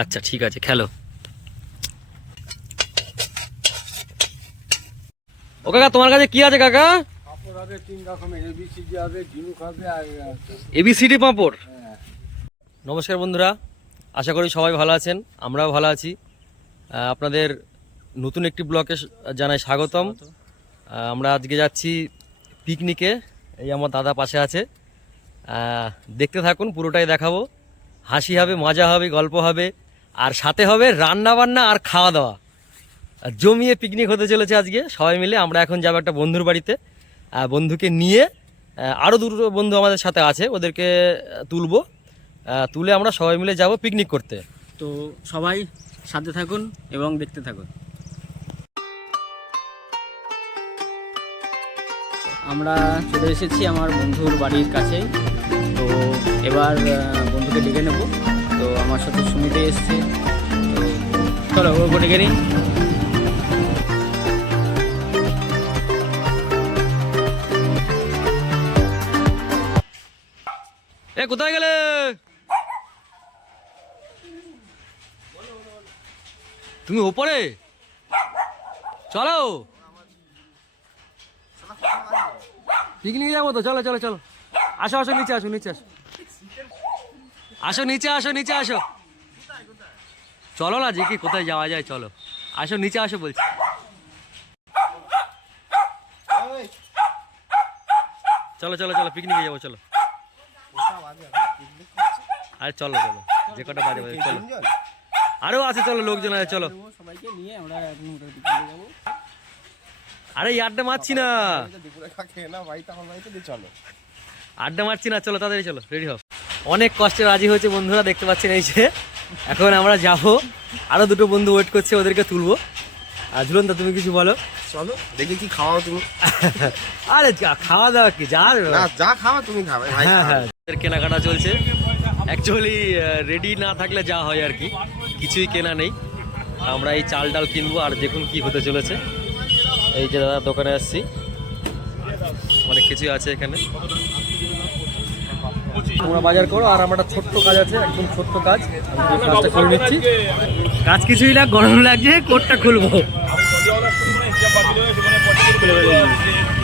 আচ্ছা ঠিক আছে, খেলো। ও কাকা, তোমার কাছে কি আছে কাকা? পাঁপড় হবে 3 রকমের, এবিসিডি হবে, ঝিনুক হবে আর এবিসিডি পাঁপড়। নমস্কার বন্ধুরা, আশা করি সবাই ভালো আছেন, আমরাও ভালো আছি। আপনাদের নতুন একটি ব্লগে জানাই স্বাগতম। আমরা আজকে যাচ্ছি পিকনিকে। এই আমার দাদা পাশে আছে, দেখতে থাকুন, পুরোটাই দেখাবো। হাসি হবে, মজা হবে, গল্প হবে, আর সাথে হবে রান্না বান্না আর খাওয়া দাওয়া। জমিয়ে পিকনিক হতে চলেছে আজকে সবাই মিলে। আমরা এখন যাবো একটা বন্ধুর বাড়িতে, বন্ধুকে নিয়ে। আরও দুটো বন্ধু আমাদের সাথে আছে, ওদেরকে তুলবো, তুলে আমরা সবাই মিলে যাব পিকনিক করতে। তো সবাই সাথে থাকুন এবং দেখতে থাকুন। আমরা চলে এসেছি আমার বন্ধুর বাড়ির কাছেই। তো এবার বন্ধুকে ডেকে নেব। তো আমার সাথে সুমিতে এসছে, তো চলো ওকে ডেকে নিই। কোথায় গেলে? তুমি ওপরে চলো, পিকনিক যাবো তো। চলো চলো চলো, আসো আসো, নিচে আসো, নিচে আসো, আসো নিচে আসো, নিচে আসো। চলো না, যে কি কোথায় যাওয়া যায়, চলো আসো, নিচে আসো বলছি। চলো চলো চলো, পিকনিকে যাবো, চলো। আরে চলো চলো, যে কটা বাজে বাজে, চলো। আরো আছে, চলো, লোকজন আছে, চলো। সবাইকে নিয়ে আমরা এখন পিকনিকে যাবো। আরে আড্ডা মারছি না, আড্ডা মারছি না, চলো তাড়াতাড়ি চলো, রেডি হও। অনেক কষ্টে রাজি হয়েছে বন্ধুরা, দেখতে পাচ্ছেন এই যে। এখন আমরা যাবো, আরো দুটো বন্ধু ওয়েট করছে, ওদেরকে তুলবো। আর ঝুলন দা, তুমি কিছু বলো। চলো দেখি কি খাওয়া তুমি। আরে খাওয়া দাওয়া কি, যা খাওয়া তুমি খাবে। হ্যাঁ হ্যাঁ, কেনাকাটা চলছে। অ্যাকচুয়ালি রেডি না থাকলে যা হয় আর কি, কিছুই কেনা নেই। আমরা এই চাল ডাল কিনবো, আর দেখুন কি হতে চলেছে। এই যে দাদা দোকানে আসছি, অনেক কিছুই আছে এখানে। তোমরা বাজার করো, আর আমার একটা ছোট্ট কাজ আছে, একদম ছোট্ট কাজ, কাজটা করে নিচ্ছি। কাজ কিছুই না, গরম লাগছে, কোটটা খুলবো।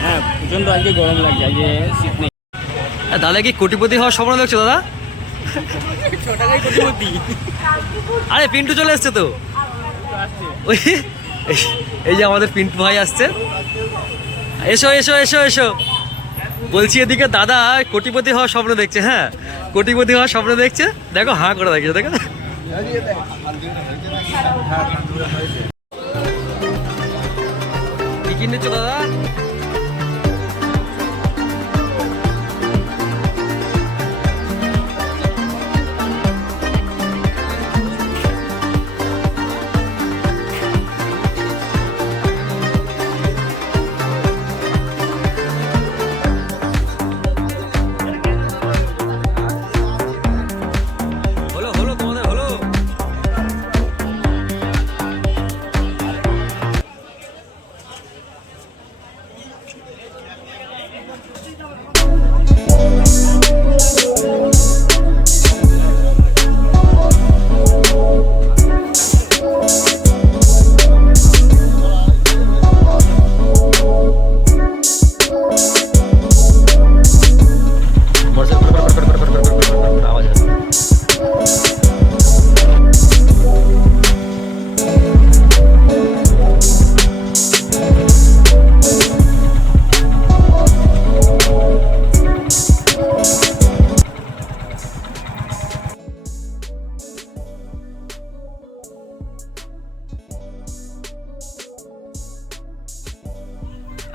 হ্যাঁ, প্রচণ্ড আজকে গরম লাগছে, আজকে শীত নেই। দাদা কি কোটিপতি হওয়ার স্বপ্ন দেখছো দাদা? আরে পিন্টু চলে এসছে তো, ওই এই যে আমাদের পিন্টু ভাই আসছে। এসো এসো এসো এসো, বলছি এদিকে দাদা কোটিপতি হওয়ার স্বপ্ন দেখছে। হ্যাঁ, কোটিপতি হওয়ার স্বপ্ন দেখছে, দেখো হাঁ করে দেখছো, দেখো। কি কিনেছো দাদা?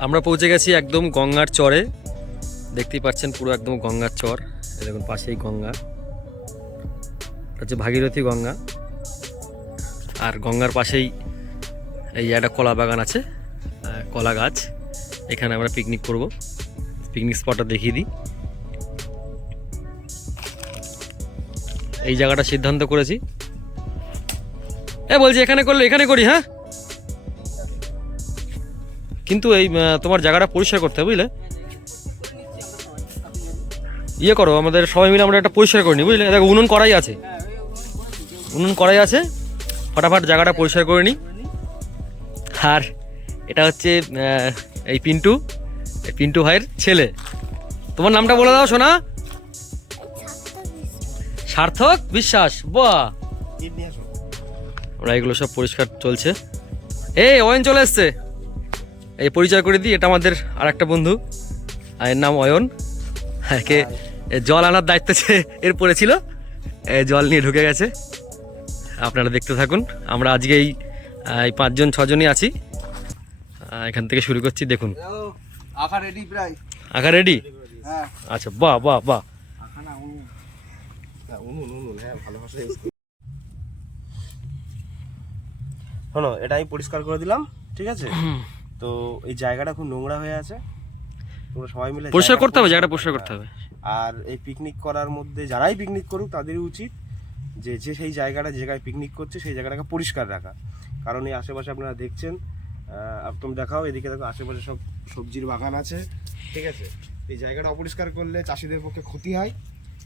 আমরা পৌঁছে গেছি একদম গঙ্গার চরে, দেখতেই পাচ্ছেন পুরো একদম গঙ্গার চর। দেখুন পাশেই গঙ্গা, হচ্ছে ভাগীরথী গঙ্গা। আর গঙ্গার পাশেই এই একটা কলা বাগান আছে, কলা গাছ। এখানে আমরা পিকনিক করব, পিকনিক স্পটটা দেখিয়ে দিই। এই জায়গাটা সিদ্ধান্ত করেছি, বলছি এখানে করলে এখানে করি। হ্যাঁ, কিন্তু এই তোমার জায়গাটা পরিষ্কার করতে হবে, বুঝলে? ইয়ে করো, আমাদের সবাই মিলে আমরা একটা পরিষ্কার করে নিই, বুঝলে? দেখো উনুন করাই আছে, উনুন করাই আছে, ফটাফট জায়গাটা পরিষ্কার করে নিই। আর এটা হচ্ছে এই পিন্টু ভাইয়ের ছেলে। তোমার নামটা বলে দাও সোনা। সার্থক বিশ্বাস। বাহ, আমরা এগুলো সব পরিষ্কার চলছে। এই অয়ন চলে এসছে, এই পরিচয় করে দিই, এটা আমাদের আর একটা বন্ধু, এর নাম অয়ন। একে জল আনার দায়িত্ব এর পড়েছিল, জল নিয়ে ঢুকে গেছে। আপনারা দেখতে থাকুন। আমরা আজকে এই 5-6জনই আছি, এখান থেকে শুরু করছি। দেখুন আখা রেডি প্রায়। আঁকা রেডি? হ্যাঁ আচ্ছা, বাহ বাহ বাহ। আখা না উনুন। হ্যাঁ ভালো ভাষা ইউজ করি। শোনো, এটা আমি পরিষ্কার করে দিলাম, ঠিক আছে? তো এই জায়গাটা খুব নোংরা হয়ে আছে, তোমরা সবাই মিলে পরিষ্কার করতে হবে, জায়গাটা পরিষ্কার করতে হবে। আর এই পিকনিক করার মধ্যে যারাই পিকনিক করুক তাদেরই উচিত যে সেই জায়গাটা, যে জায়গায় পিকনিক করছে সেই জায়গাটাকে পরিষ্কার রাখা। কারণ এই আশেপাশে আপনারা দেখছেন, তুমি দেখাও, এদিকে দেখো আশেপাশে সব সবজির বাগান আছে, ঠিক আছে? এই জায়গাটা অপরিষ্কার করলে চাষিদের পক্ষে ক্ষতি হয়,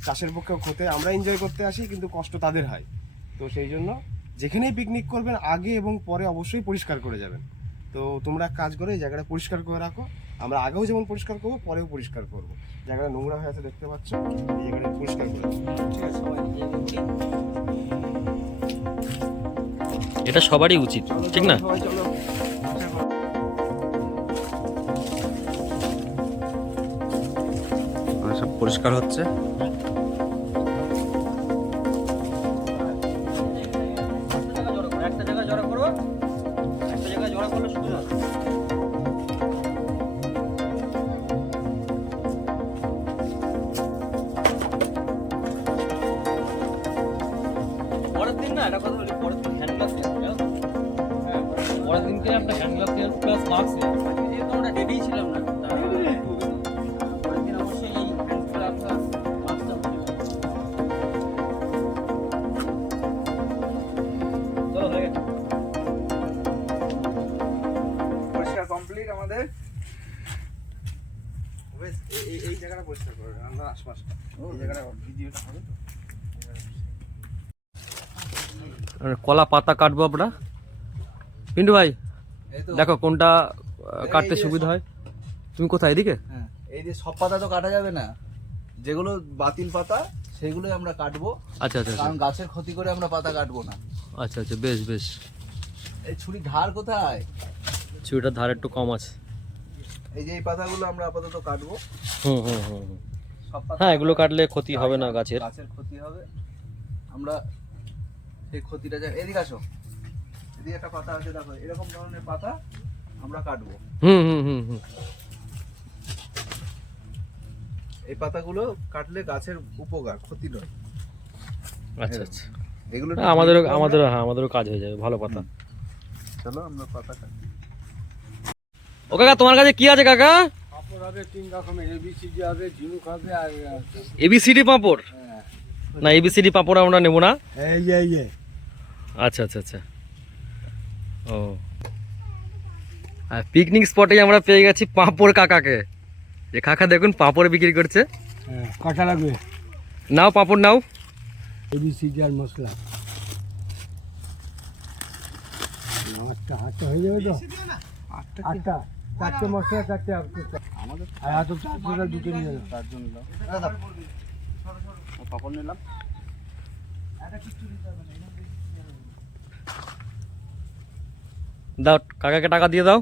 চাষের পক্ষেও ক্ষতি। আমরা এনজয় করতে আসি কিন্তু কষ্ট তাদের হয়। তো সেই জন্য যেখানেই পিকনিক করবেন আগে এবং পরে অবশ্যই পরিষ্কার করে যাবেন। তো তোমরা এক কাজ করে এই জায়গাটা পরিষ্কার করে রাখো। আমরা আগেও যেমন পরিষ্কার করবো, পরেও পরিষ্কার করবো। জায়গাটা নোংরা হয়ে আছে দেখতে পাচ্ছ, এই জায়গাটা পরিষ্কার করে রাখো, ঠিক আছে? এটা সবারই উচিত, ঠিক না? সবাই চলো। সব পরিষ্কার হচ্ছে। একটা জায়গায় জড়ো করো, একটা জায়গায় জড়ো করলে সুবিধা হবে। পরের দিন না, এটা কথা বলি, পরের দিন হ্যান্ড গ্লাভস নিয়ে পরের দিনকে একটা হ্যান্ড গ্লাভস নিয়ে প্লাস মাস্ক নিয়ে। এই তো আমরা রেডি ছিলাম না, পরের দিন অবশ্যই এই হ্যান্ড গ্লাভস আর মাস্কটা চলো হয়ে গেছে। পরিষ্কার কমপ্লিট আমাদের। এই জায়গাটা পরিষ্কার করে রান্নার আশপাশটা, এই জায়গাটা ভিডিওটা হবে তো। কলা পাতা কাটবো আমরা। পিন্টু ভাই এই তো দেখো কোনটা কাটতে এই যে সুবিধা হয়। তুমি কোথায়, এদিকে? হ্যাঁ, এই যে সব পাতা তো কাটা যাবে না, যেগুলো বাতিল পাতা সেগুলোই আমরা কাটবো। আচ্ছা আচ্ছা কারণ গাছের ক্ষতি করে আমরা পাতা কাটবো না। আচ্ছা আচ্ছা, বেশ বেশ। এই ছুরি ধার কোথায়? ছুরিটার ধার একটু কম আছে। এই যে এই পাতাগুলো আমরা আপাতত কাটবো। হুম হুম হুম হুম। সব পাতা হ্যাঁ, এগুলো কাটলে ক্ষতি হবে না গাছের। গাছের ক্ষতি হবে, আমরা এই ক্ষতিটা এদিকে আসো, এদিকে একটা পাতা আছে দেখো, এরকম ধরনের পাতা আমরা কাটবো। হুম হুম হুম হুম। এই পাতাগুলো কাটলে গাছের উপকার, ক্ষতি নয়। আচ্ছা আচ্ছা, এগুলো আমাদেরও কাজ হয়ে যাবে, ভালো পাতা। চলো আমরা পাতা কাটি। ও কাকা, তোমার কাছে কি আছে কাকা? পাঁপড় হবে 3 রকমের, এবিসিডি হবে, ঝিনুক হবে, আর এবিসিডি পাঁপড়? না, এবিসিডি পাঁপড় আমরা নেব না। এই যে আচ্ছা আচ্ছা আচ্ছা। ও, আর পিকনিক স্পটেই আমরা পেয়ে গেছি পাঁপড় কাকাকে। যে কাকা দেখুন পাঁপড় বিক্রি করছে। কাটা লাগবে, নাও পাঁপড় নাও। এবিসিডি আর মশলা। আটটা হয়ে যাবে তো? আটটা, 4টে মশলা, 4টে আমাদের। আর এত 4 দুটো নিয়ে যাবে। 4 জন নিলাম, পাপড় নিলাম। দাও, কাকাকে টাকা দিয়ে দাও।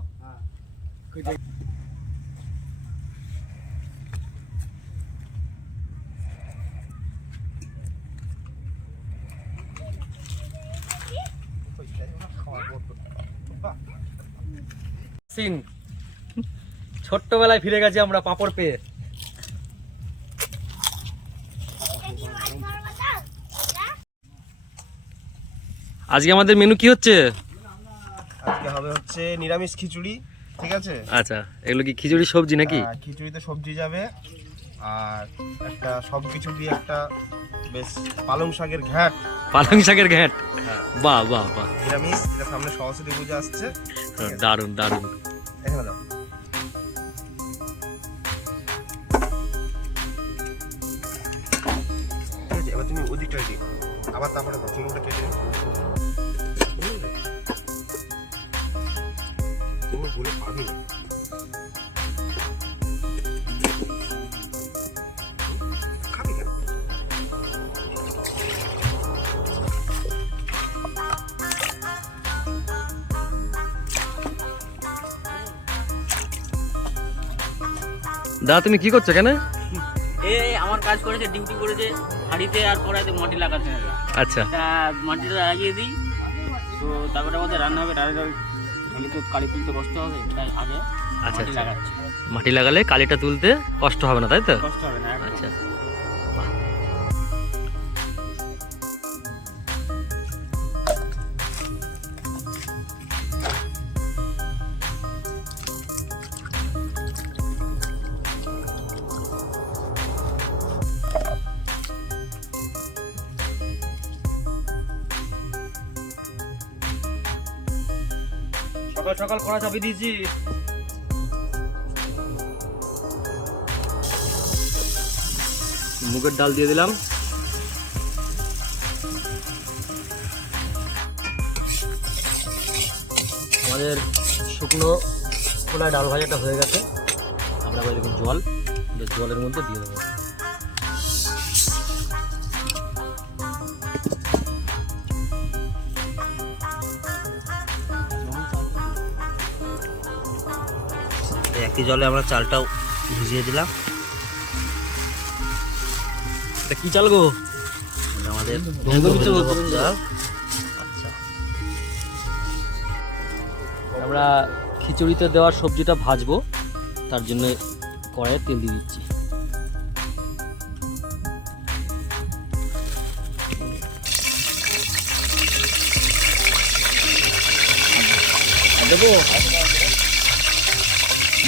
সিন, ছোট্টবেলায় ফিরে গেছি আমরা পাঁপড় পেয়ে। আজকে আমাদের মেনু কি হচ্ছে? আজকে হবে হচ্ছে নিরামিষ খিচুড়ি, ঠিক আছে? আচ্ছা, এগুলো কি খিচুড়ি সবজি নাকি? খিচুড়িতে সবজি যাবে, আর একটা সব কিছু দিয়ে একটা বেশ পালং শাকের ঘ্যাট। পালং শাকের ঘ্যাট? হ্যাঁ, বাহ বাহ বাহ, নিরামিষ। এটা সামনে সরস্বতী পূজা আসছে, দারুণ দারুণ। এখানে দাও। ঠিক আছে, এবার তুমি ওদিকটা দিও, আবার তারপরে চুলটা কেটে তুমি বলে পাবি না। খাবি কেন? দাদা তুমি কি করছো কেন? এই আমার কাজ করেছে, ডিউটি করেছে, হাঁড়িতে আর কড়াইতে মাটি লাগাতে হবে। আচ্ছা তা মাটিটা লাগিয়ে দিই, তো তারপরে আমাদের রান্না হবে। রান্না তাহলে তো কালি তুলতে কষ্ট হবে, তাই আগে আচ্ছা মাটি আচ্ছা, লাগাচ্ছি। মাটি লাগালে কালিটা তুলতে কষ্ট হবে না তাই তো? কষ্ট হবে না একদম। আচ্ছা সকাল সকাল কড়া চাপিয়ে দিয়েছি। মুগের ডাল দিয়ে দিলাম। আমাদের শুকনো খোলা ডাল ভাজাটা হয়ে গেছে। আমরা আবার দেখুন জল, জলের মধ্যে দিয়ে দেবো। একই জলে আমরা চালটাও ভিজিয়ে দিলাম। এটা কি চাল গো? এটা আমাদের গোবিন্দভোগ চাল। আচ্ছা, আমরা খিচুড়িতে দেওয়ার সবজিটা ভাজবো, তার জন্য কড়াইয়ে তেল দিয়ে দিচ্ছি। দেবো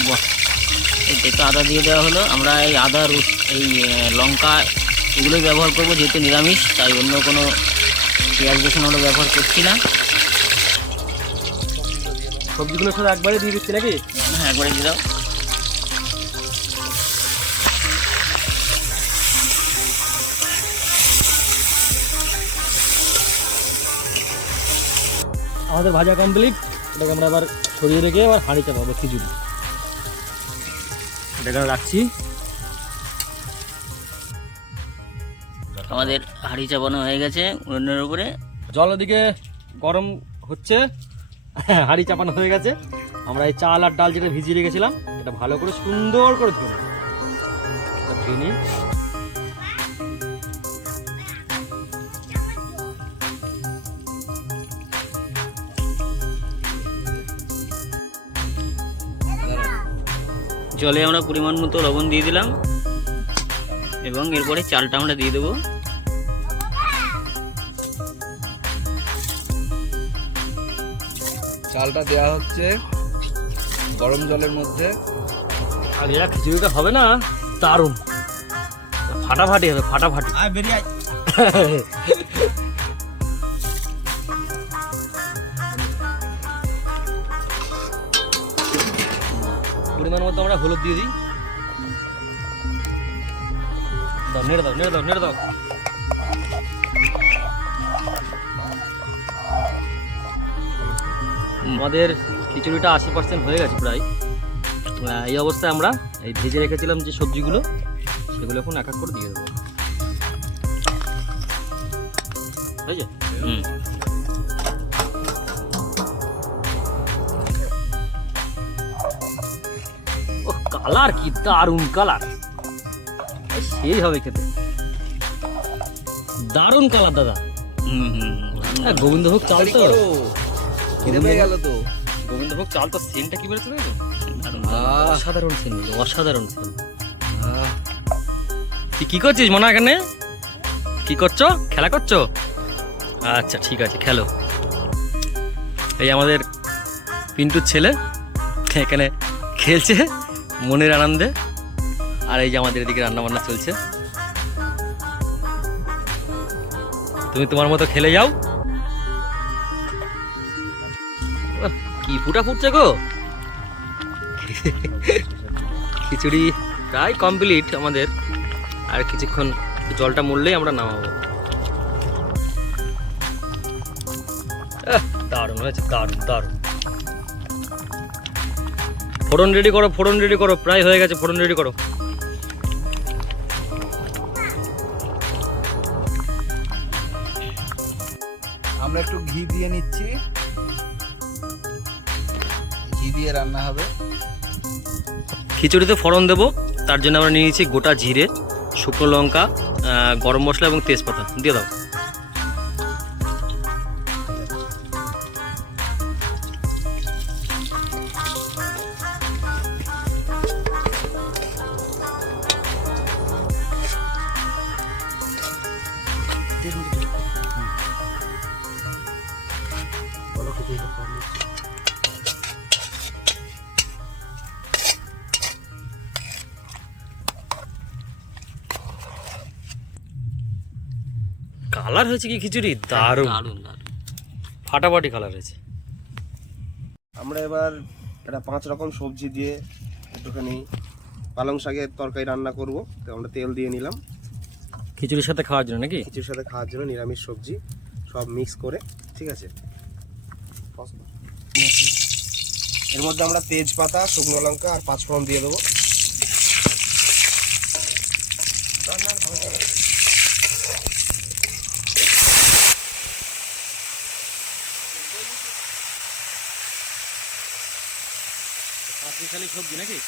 বাহ, এই একটু আদা দিয়ে দেওয়া হলো। আমরা এই আদা এই লঙ্কা এগুলোই ব্যবহার করবো, যেহেতু নিরামিষ, তাই অন্য কোনো পেঁয়াজ রসুন আমরা ব্যবহার করছি না। সবজিগুলো শুধু একবারে দিয়ে দিচ্ছি নাকি? হ্যাঁ, একবারে দিয়ে দাও। আমাদের ভাজা কমপ্লিট। এটাকে আমরা আবার সরিয়ে রেখে আবার হাঁড়ি চাপাবো খিচুড়ি। এটাকে রাখছি। আমাদের হাঁড়ি চাপানো হয়ে গেছে উনুনের উপরে। জল ওদিকে গরম হচ্ছে, হাঁড়ি চাপানো হয়ে গেছে। আমরা এই চাল আর ডাল যেটা ভিজিয়ে রেখেছিলাম, এটা ভালো করে সুন্দর করে ধুয়ে নেব। ধুয়ে নিই। জলে আমরা পরিমাণ মতো লবণ দিয়ে দিলাম এবং এরপরে চালটা আমরা দিয়ে দেবো। চালটা দেওয়া হচ্ছে গরম জলের মধ্যে। আর এরা খিচুড়িটা হবে না দারুণ, ফাটাফাটি হবে, ফাটাফাটি। পরিমাণ মতো আমরা হলুদ দিয়ে দিই। দাও, নেড়ে দাও, নেড়ে দাও, নেড়ে দাও। আমাদের খিচুড়িটা 80% হয়ে গেছে প্রায়। এই অবস্থায় আমরা এই ভেজে রেখেছিলাম যে সবজিগুলো, সেগুলো এখন এক এক করে দিয়ে দেবো। হয়েছে? ও কালার কি দারুণ কালার, সেই হবে খেতে। দারুণ কালার দাদা। গোবিন্দভোগ চাল তো, খিদে পেয়ে গেল তো। গোবিন্দভোগ চাল তো সেন্টটা কি বেরোচ্ছে দেখো, অসাধারণ সেন্ট, অসাধারণ সেন্ট। তুই কি করছিস মনে এখানে? কি করছো? খেলা করছো? আচ্ছা ঠিক আছে, খেলো। এই আমাদের পিন্টুর ছেলে এখানে খেলছে মনের আনন্দে, আর এই যে আমাদের এদিকে রান্না বান্না চলছে। তুমি তোমার মতো খেলে যাও। কি ফুটা ফুটছে গো। খিচুড়ি প্রায় কমপ্লিট আমাদের, আর কিছুক্ষণ জলটা মরলেই আমরা নামাবো। দারুণ হয়েছে, দারুণ দারুণ। ফোড়ন রেডি করো, ফোড়ন রেডি করো, প্রায় হয়ে গেছে, ফোড়ন রেডি করো। আমরা একটু ঘি দিয়ে নিচ্ছি, ঘি দিয়ে রান্না হবে। খিচুড়িতে ফোড়ন দেবো, তার জন্য আমরা নিয়ে নিয়েছি গোটা জিরে, শুকনো লঙ্কা, গরম মশলা এবং তেজপাতা। দিয়ে দাও। কালার হয়েছে কি খিচুড়ি, দারুণ দারুণ দারুণ। ফাটাফাটি কালার হয়েছে। আমরা এবার একটা 5 রকম সবজি দিয়ে একটুখানি পালং শাকের তরকারি রান্না করব। তো আমরা তেল দিয়ে নিলাম খিচুড়ির সাথে খাওয়ার জন্য নাকি? খিচুড়ির সাথে খাওয়ার জন্য নিরামিষ সবজি সব মিক্স করে, ঠিক আছে। এর মধ্যে আমরা তেজপাতা, শুকনো লঙ্কা আর 5 ফোড়ন দিয়ে দেবো। পাঁচমিশালি সবজি নাকি?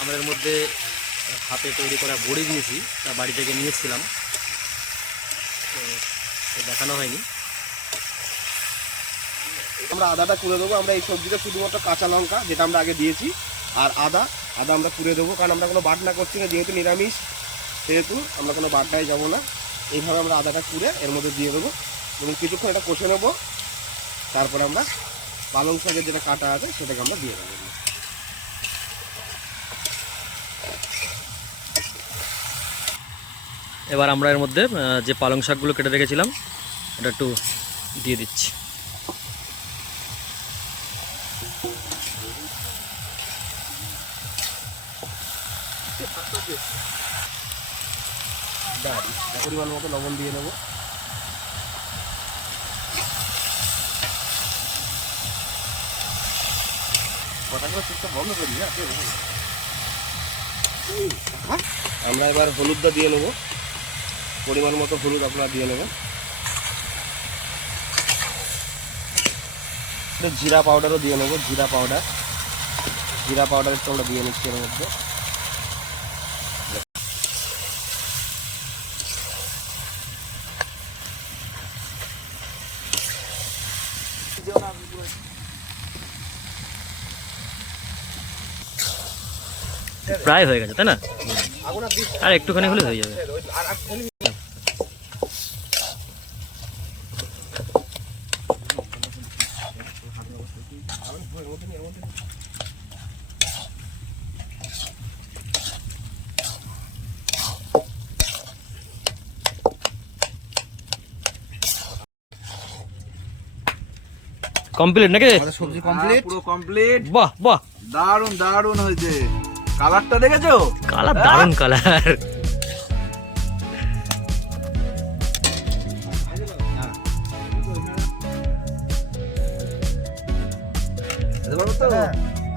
আমরা এর মধ্যে হাতে তৈরি করা বড়ি দিয়েছি, তা বাড়ি থেকে নিয়ে এসেছিলাম, তো দেখানো হয়নি। আমরা আদাটা কুড়ে দেবো। আমরা এই সবজিটা শুধুমাত্র কাঁচা লঙ্কা, যেটা আমরা আগে দিয়েছি, আর আদা আমরা কুড়ে দেবো, কারণ আমরা কোনো বাটনা করছি না, যেহেতু নিরামিষ সেহেতু আমরা কোনো বাটনায় যাবো না। এইভাবে আমরা আদাটা কুড়ে এর মধ্যে দিয়ে দেবো এবং কিছুক্ষণ এটা কষে নেবো। তারপরে আমরা পালং শাকের যেটা কাটা আছে সেটাকে আমরা দিয়ে দেবো। এবার আমরা এর মধ্যে যে পালং শাকগুলো কেটে রেখেছিলাম এটা একটু দিয়ে দিচ্ছি। পরিমাণ মতো লবণ দিয়ে নেবো। আমরা এবার হলুদটা দিয়ে নেবো, পরিমাণ মতো হলুদ আপনারা দিয়ে নেবেন। জিরা পাউডারও দিয়ে নেবো, জিরা পাউডার একটু আমরা দিয়ে নিচ্ছি এর মধ্যে। প্রায় হয়ে গেছে তাই না? আর একটুখানি হলে হয়ে যাবে। কমপ্লিট নাকি? আমাদের সবজি কমপ্লিট, পুরো কমপ্লিট। বাহ বাহ, দারুন দারুন হয়েছে। কালারটা দেখেছো? কালার দারুণ কালার।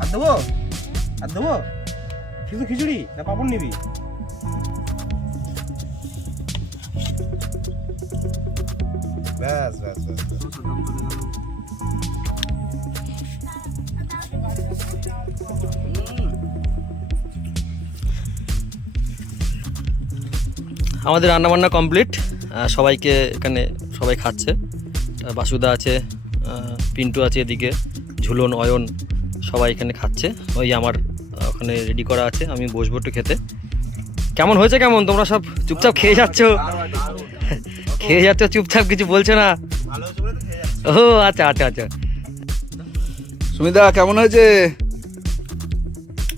আর দেবো শুধু খিচুড়ি না পাপড় নিবি? ব্যাস ব্যাস ব্যাস। আমাদের রান্নাবান্না কমপ্লিট। সবাইকে এখানে সবাই খাচ্ছে। বাসুদা আছে, পিন্টু আছে এদিকে, ঝুলন, অয়ন, সবাই এখানে খাচ্ছে। ওই আমার ওখানে রেডি করা আছে, আমি বসবো একটু খেতে। কেমন হয়েছে? কেমন তোমরা সব চুপচাপ খেয়ে যাচ্ছ? খেয়ে যাচ্ছ চুপচাপ, কিছু বলছো না? ও আচ্ছা আচ্ছা আচ্ছা। সুমিতা কেমন হয়েছে?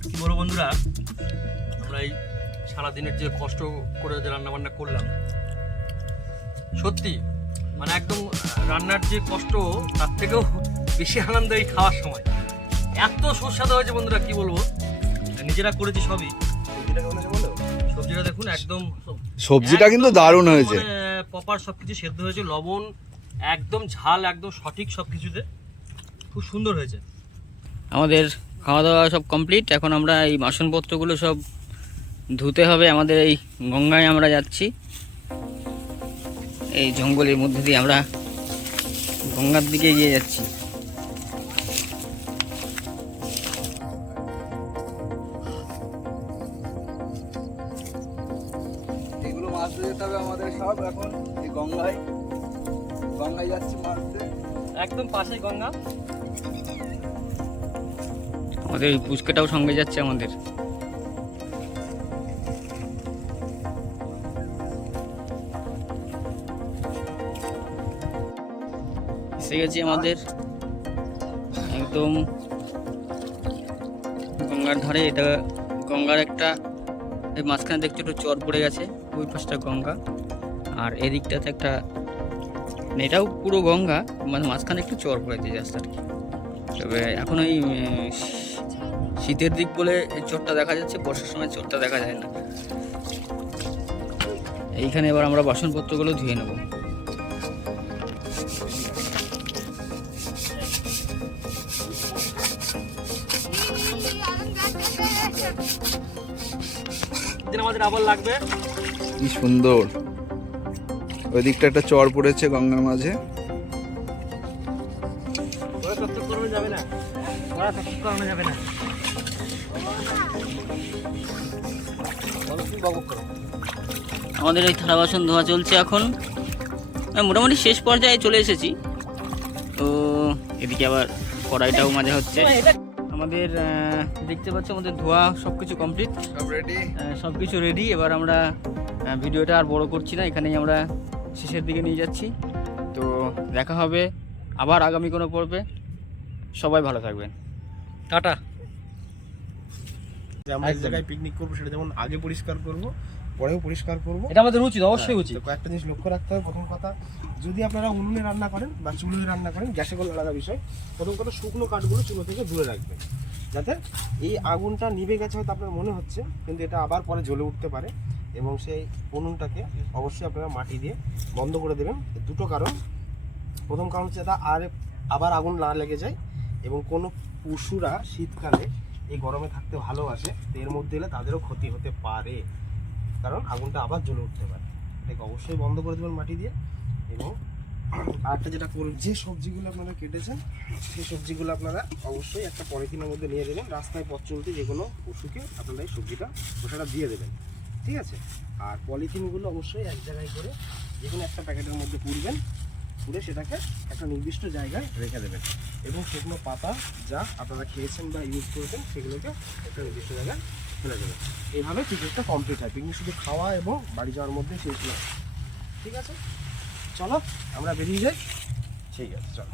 কি বলবো বন্ধুরা, আমরা এই সারাদিনের যে কষ্ট করে যে রান্নাবান্না করলাম, সত্যি মানে একদম রান্নার যে কষ্ট তার থেকেও বেশি আনন্দ এই খাওয়ার সময়। এত সুস্বাদু হয়েছে বন্ধুরা, কি বলবো, নিজেরা করেছি সবই। সবজিটা দেখুন একদম, সবজিটা কিন্তু দারুণ হয়েছে। প্রপার সবকিছু সেদ্ধ হয়েছে, লবণ একদম, ঝাল একদম সঠিক, সবকিছুতে খুব সুন্দর হয়েছে। আমাদের খাওয়া দাওয়া সব কমপ্লিট। এখন আমরা এই বাসনপত্রগুলো সব ধুতে হবে। আমাদের এই গঙ্গায় আমরা যাচ্ছি, এই জঙ্গলের মধ্যে দিয়ে আমরা গঙ্গার দিকে এগিয়ে যাচ্ছি। এগুলো মাছতে যেতে হবে আমাদের সব। এখন এই গঙ্গায় যাচ্ছি মাছতে। একদম পাশেই গঙ্গা। আমাদের এই পুচকাটাও সঙ্গে যাচ্ছে আমাদের। এসে গেছি আমাদের একদম গঙ্গার ধারে। এটা গঙ্গার একটা, এই মাঝখানে দেখছো একটু চর পড়ে গেছে, ওই পাশটা গঙ্গা, আর এদিকটাতে একটা, মানে এটাও পুরো গঙ্গা, মানে মাঝখানে একটু চর পড়েছে জাস্ট আর কি। তবে এখন ওই শীতের দিক বলে এই চরটা দেখা যাচ্ছে, বর্ষার সময় চরটা দেখা যায় না। এইখানে এবার আমরা বাসনপত্রগুলো ধুয়ে নেব। দিন আমাদের আবার লাগবে। কি সুন্দর, ওই দিকটা একটা চর পড়েছে গঙ্গার মাঝে। ওরা তত্ত্ব করবে যাবে না, ওরা তত্ত্ব করানো যাবে না। আমাদের এই থালা বাসন ধোয়া চলছে এখন, মোটামুটি শেষ পর্যায়ে চলে এসেছি। তো এদিকে আবার কড়াইটাও মাজা হচ্ছে। আমাদের দেখতে পাচ্ছি আমাদের ধোয়া সব কিছু কমপ্লিট, সব রেডি, সব কিছু রেডি। এবার আমরা ভিডিওটা আর বড় করছি না, এখানেই আমরা শেষের দিকে নিয়ে যাচ্ছি। তো দেখা হবে আবার আগামী কোনো পর্বে। সবাই ভালো থাকবেন, টাটা। যে আমরা এক জায়গায় পিকনিক করবো, সেটা যেমন আগে পরিষ্কার করব, পরেও পরিষ্কার করব। এটা আমাদের উচিত, অবশ্যই উচিত। তো কয়েকটা জিনিস লক্ষ্য রাখতে হবে। প্রথম কথা, যদি আপনারা উনুনে রান্না করেন বা চুলোয় রান্না করেন, গ্যাসে করলে আলাদা বিষয়। প্রথম কথা, শুকনো কাঠগুলো চুলো থেকে দূরে রাখবেন, যাতে এই আগুনটা নিভে গেছে হয়তো আপনার মনে হচ্ছে, কিন্তু এটা আবার পরে জ্বলে উঠতে পারে। এবং সেই উনুনটাকে অবশ্যই আপনারা মাটি দিয়ে বন্ধ করে দেবেন। দুটো কারণ, প্রথম কারণ হচ্ছে এটা আবার আগুন না লেগে যায়, এবং কোনো পশুরা শীতকালে এই গরমে থাকতে ভালোবাসে, তো এর মধ্যে এলে তাদেরও ক্ষতি হতে পারে, কারণ আগুনটা আবার জ্বলে উঠতে পারে। এটাকে অবশ্যই বন্ধ করে দেবেন মাটি দিয়ে। এবং আরেকটা যেটা করুন, যে সবজিগুলো আপনারা কেটেছেন সেই সবজিগুলো আপনারা অবশ্যই একটা পলিথিনের মধ্যে নিয়ে দেবেন। রাস্তায় পথ চলতে যে কোনো পশুকে আপনারা এই খোসাটা দিয়ে দেবেন, ঠিক আছে? আর পলিথিনগুলো অবশ্যই এক জায়গায় করে যে কোনো একটা প্যাকেটের মধ্যে পুরবেন, পুরে সেটাকে একটা নির্দিষ্ট জায়গায় রেখে দেবেন। এবং শুকনো পাতা যা আপনারা খেয়েছেন বা ইউজ করেছেন সেগুলোকে একটা নির্দিষ্ট জায়গায় ফেলে দেবেন। এইভাবে পিকনিকটা কমপ্লিট হয়। পিকনিক শুধু খাওয়া এবং বাড়ি যাওয়ার মধ্যে শেষ নয়, ঠিক আছে? চলো আমরা বেরিয়ে যাই। ঠিক আছে, চলো।